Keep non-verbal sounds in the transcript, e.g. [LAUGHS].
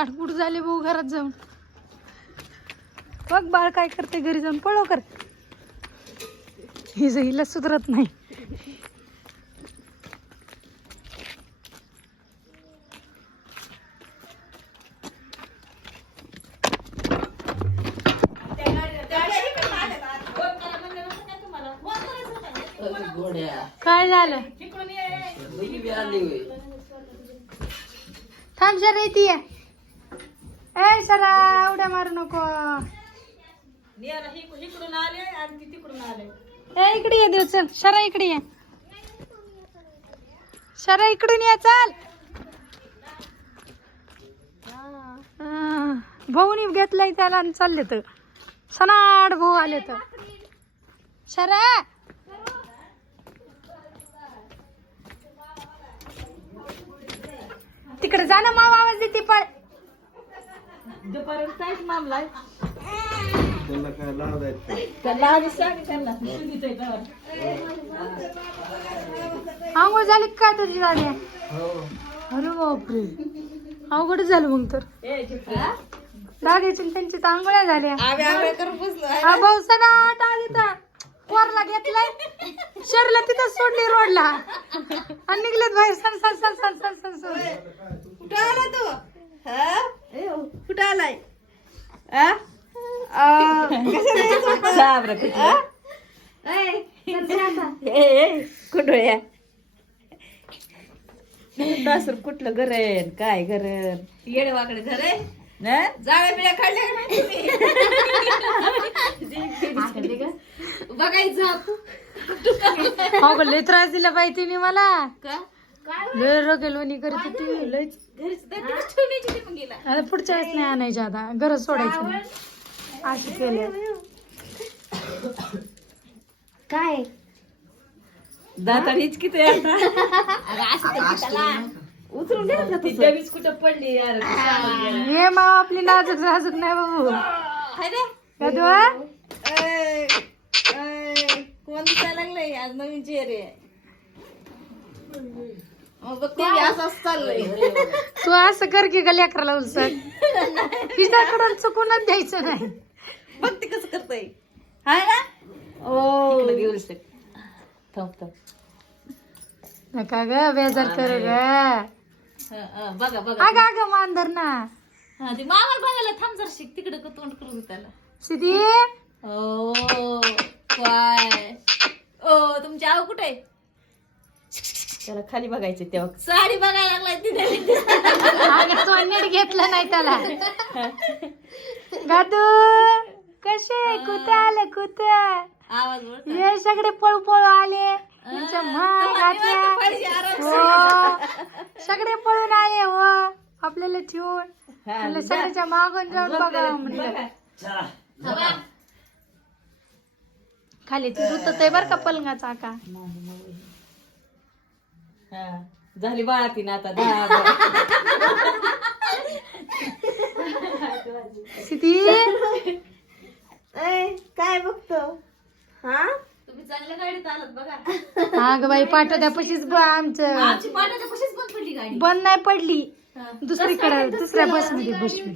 आठपुट झाले भाऊ घरात जाऊन. बघ बाळ काय करते घरी जाऊन पळव कर. हिज हिला सुधरत नाही. काय झालं थांब शरा येते ए शरा उड्या मारू नको. इकडून आले आणि ती तिकडून आले. ए इकडे ये देव चल. शरा इकडे ये. शरा इकडून ये चल. हा. भाऊनी घेतलाय त्याला आणि चालले तर. सनाड भाऊ आले तर. शरा तिकडे जा ना मावा आवाज देते पण दुपारून काहीच मामला आहे त्यांना काय त्यांना आधी सांग त्यांना सुनीताई गावात. आंघोळ झाली का काय तुझी झाली हो. अरे बापरे. अवघड झालं मग तर. ए, चिपळा. दादाची आणि त्यांची तर आंघोळ्या झाल्या. करून बसलो आहे. हा भाऊ सनाट आली तर. वरला घेतलाय. शरीला तिथं सोडली रोडला. आणि निघलेत बाहेर. सन सन सन सन सन सन सन. कुठं आला तू? कुठं आलाय? कुठं कुठलं घर? आहे काय घर? येडे वाकडे घर आहे ना? जाळ्या बिळ्या काढल्या का नाही तुम्ही? बघायचं. अगं लय त्रास दिला बाई तिने मला. का? लय रगेलवणी करत होती लय घरीच तर तिथेच ठेवण्याची ती मग हिला. आता पुढच्या वेळेस नाही आणायच्या आता. गरज सोडायची. नाही असं केलं काय? दाताड हिचकित आहे आता. उतरून ती डबीच कुठं पडली यार. हे. माव आपली नाजूक नाजूक नाही बाबू. हाय रे. कोण दिसायला लागलंय? आज नवीन चेहरे. मग बघ ते असंच चाललंय. तू असं कर की गल्या लेकराला उलसट [LAUGHS] तिच्याकडून चुकूनच द्यायचं नाही. बघ ते कसं करतय. हाय ना? ओ घेऊ थांब थांब. नका ग बेजार कर ग. हा, हा, बघा बघा. अग अग मांदर ना. हा ते मामाला बघायला थांब जर शिक तिकडे तोंड करू दे त्याला. सिधी ओ काय ओ तुमची आव कुठे आहे? त्याला खाली बघायचे तेव्हा. साडी बघायला लागलाय तिथे. घेतलं नाही त्याला. [LAUGHS] गादू कसे कुठे आले? कुठे? आवाज मोठा. हे सगळे पळू पळू आले. हो. सगळे पळून आले हो. आपल्याला ठेवून. सगळ्याच्या मागून जाऊन बघा म्हणलं. खाली ती बर का पलंगाचा आका हा, झाली बाळा तीन आता दहा सिद्धी? काय बघतो? हा? तुम्ही चांगल्या गाडीत आलात बघा. हा ग बाई पाठवत्या पशीच ब आमचं. आमची पाटाच्या कशीच बंद पडली गाडी. बंद नाही पडली. दुसरीकडे दुसऱ्या बसमध्ये बसली.